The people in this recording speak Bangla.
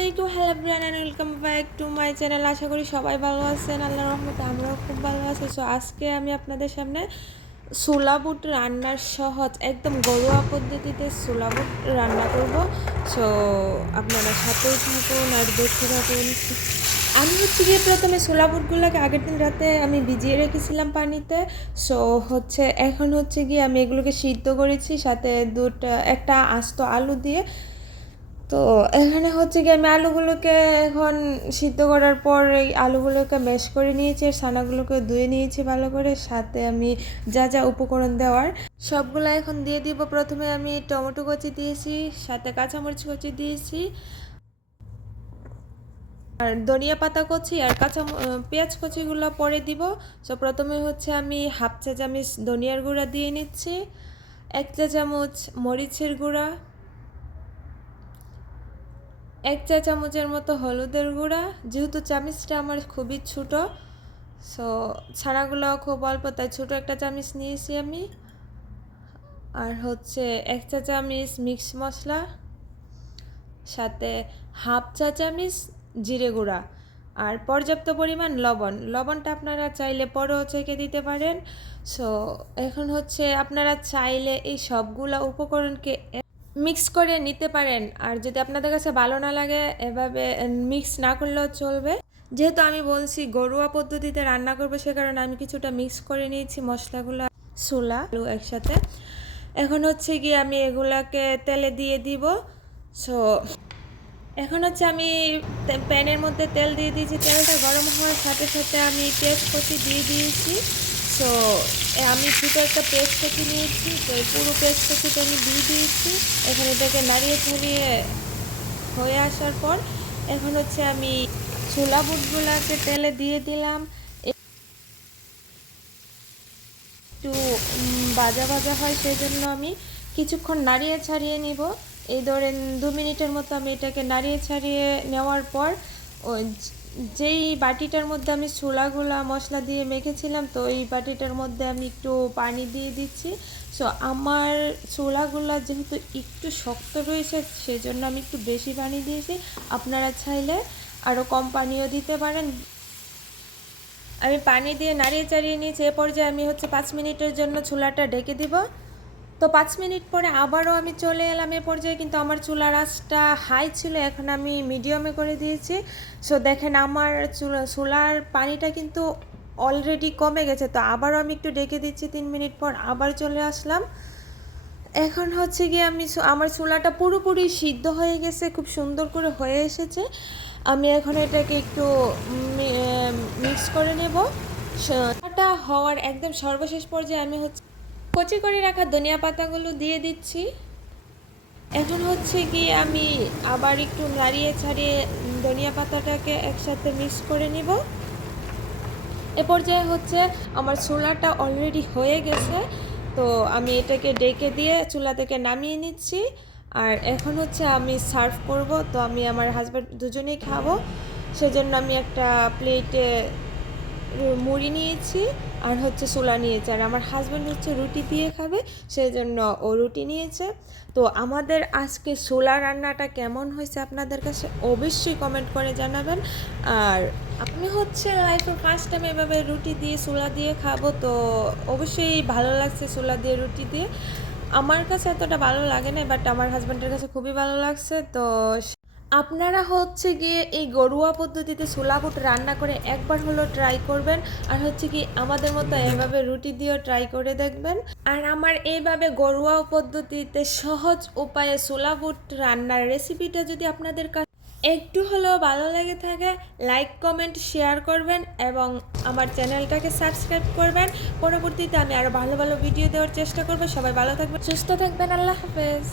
আলাইকুম, hello everyone and welcome back to my channel. আশা করি সবাই ভালো আছেন, আল্লাহর রহমতে আমরাও খুব ভালো আছি। সো আজকে আমি আপনাদের সামনে ছোলা বুট রান্নার সহজ একদম ঘরোয়া পদ্ধতিতে ছোলা বুট রান্না করব। সো আপনারা সাথেই থাকুন আর দেখতে থাকুন। আমি হচ্ছে গিয়ে প্রথমে ছোলা বুটগুলোকে আগের দিন রাতে আমি ভিজিয়ে রেখেছিলাম পানিতে। সো এখন হচ্ছে গিয়ে আমি এগুলোকে সিদ্ধ করেছি সাথে একটা আস্ত আলু দিয়ে। তো এখানে হচ্ছে গিয়ে আমি আলুগুলোকে এখন সিদ্ধ করার পর এই আলুগুলোকে ম্যাশ করে নিয়েছি আর ছানাগুলোকে ধুয়ে নিয়েছি ভালো করে। সাথে আমি যা যা উপকরণ দেওয়ার সবগুলো এখন দিয়ে দিব। প্রথমে আমি টমেটো কুচি দিয়েছি, সাথে কাঁচামরিচ কুচি দিয়েছি আর ধনিয়া পাতা কুচি আর পেঁয়াজ কুচিগুলো পরে দিব। সো প্রথমে হচ্ছে আমি হাফ চা চামচ ধনিয়ার গুঁড়া দিয়ে নিচ্ছি, 1 চা চামচ মরিচের গুঁড়া, 1 চা চামচের মতো হলুদের গুঁড়া, যেহেতু চামচটা আমার খুবই ছোটো। সো ছানাগুলো খুব অল্প, তাই ছোটো একটা চামচ নিয়েছি আমি। আর হচ্ছে 1 চা চামচ মিক্স মশলা, সাথে হাফ চা চামচ জিরে গুঁড়া আর পর্যাপ্ত পরিমাণ লবণটা আপনারা চাইলে পরেও চেখে দিতে পারেন। সো এখন হচ্ছে আপনারা চাইলে এই সবগুলা উপকরণকে মিক্স করে নিতে পারেন, আর যদি আপনাদের কাছে ভালো না লাগে এভাবে মিক্স না করলেও চলবে। যেহেতু আমি বলছি ঘরোয়া পদ্ধতিতে রান্না করবো, সে কারণে আমি কিছুটা মিক্স করে নিয়েছি মশলাগুলো ছোলা আলু একসাথে। এখন হচ্ছে গিয়ে আমি এগুলাকে তেলে দিয়ে দিব। সো এখন হচ্ছে আমি প্যানের মধ্যে তেল দিয়ে দিয়েছি, তেলটা গরম হওয়ার সাথে সাথে আমি পেঁয়াজ কুচি দিয়ে দিয়েছি। সো আমি ছোটো একটা পেস্ট কুচি নিয়েছি, তো এই পুরো পেস্ট কুচিটা আমি দিয়ে দিয়েছি। এখানে এটাকে নাড়িয়ে ছাড়িয়ে হয়ে আসার পর এখন হচ্ছে আমি ছোলা বুটগুলোকে তেলে দিয়ে দিলাম। একটু ভাজা ভাজা হয় সেই জন্য আমি কিছুক্ষণ নাড়িয়ে ছাড়িয়ে নিব। এই ধরেন 2 মিনিটের মতো আমি এটাকে নাড়িয়ে ছাড়িয়ে নেওয়ার পর যেই বাটিটার মধ্যে আমি ছোলাগুলা মশলা দিয়ে মেখেছিলাম, তো এই বাটিটার মধ্যে আমি একটু পানি দিয়ে দিচ্ছি। সো আমার ছোলাগুলা যেহেতু একটু শক্ত রয়েছে সেজন্য আমি একটু বেশি পানি দিয়েছি, আপনারা চাইলে আরও কম পানিও দিতে পারেন। আমি পানি দিয়ে নাড়িয়ে চাড়িয়ে নিয়েছি। এ পর্যায়ে আমি হচ্ছে 5 মিনিটের জন্য চুলাটা ঢেকে দিব। তো 5 মিনিট পরে আবারও আমি চলে এলাম। এ পর্যায়ে কিন্তু আমার চুলার আঁচটা হাই ছিল, এখন আমি মিডিয়ামে করে দিয়েছি। সো দেখেন আমার চুলার পানিটা কিন্তু অলরেডি কমে গেছে। তো আবারও আমি একটু ঢেকে দিচ্ছি, 3 মিনিট পর আবার চলে আসলাম। এখন হচ্ছে গিয়ে আমার চুলাটা পুরোপুরি সিদ্ধ হয়ে গেছে, খুব সুন্দর করে হয়ে এসেছে। আমি এখন এটাকে একটু মিক্স করে নেব। এটা হওয়ার একদম সর্বশেষ পর্যায়ে আমি হচ্ছে কচি করে রাখা ধনিয়া পাতাগুলো দিয়ে দিচ্ছি। এখন হচ্ছে গিয়ে আমি আবার একটু নাড়িয়ে ছাড়িয়ে ধনিয়া পাতাটাকে একসাথে মিক্স করে নিব। এ পর্যায়ে হচ্ছে আমার চুলাটা অলরেডি হয়ে গেছে, তো আমি এটাকে ডেকে দিয়ে চুলা থেকে নামিয়ে নিচ্ছি। আর এখন হচ্ছে আমি সার্ভ করব। তো আমি আমার হাজব্যান্ড দুজনেই খাবো, সেজন্য আমি একটা প্লেটে মুড়ি নিয়েছি আর হচ্ছে ছোলা নিয়েছি। আর আমার হাজব্যান্ড হচ্ছে রুটি দিয়ে খাবে, সেই জন্য ও রুটি নিয়েছে। তো আমাদের আজকে ছোলা রান্নাটা কেমন হয়েছে আপনাদের কাছে অবশ্যই কমেন্ট করে জানাবেন। আর আমি হচ্ছে লাইফে ফার্স্ট টাইম এভাবে রুটি দিয়ে ছোলা দিয়ে খাবো, তো অবশ্যই ভালো লাগছে ছোলা দিয়ে রুটি দিয়ে। আমার কাছে এতটা ভালো লাগে না, বাট আমার হাজব্যান্ডের কাছে খুবই ভালো লাগছে। তো আপনারা হচ্ছে গিয়ে এই ঘরোয়া পদ্ধতিতে ছোলা বুট রান্না করে একবার হলো ট্রাই করবেন, আর হচ্ছে কি আমাদের মতো এভাবে রুটি দিয়েও ট্রাই করে দেখবেন। আর আমার এইভাবে ঘরোয়া পদ্ধতিতে সহজ উপায়ে ছোলা বুট রান্নার রেসিপিটা যদি আপনাদের কাছে একটু হলেও ভালো লেগে থাকে, লাইক কমেন্ট শেয়ার করবেন এবং আমার চ্যানেলটাকে সাবস্ক্রাইব করবেন। পরবর্তীতে আমি আরও ভালো ভালো ভিডিও দেওয়ার চেষ্টা করব। সবাই ভালো থাকবেন, সুস্থ থাকবেন, আল্লাহ হাফেজ।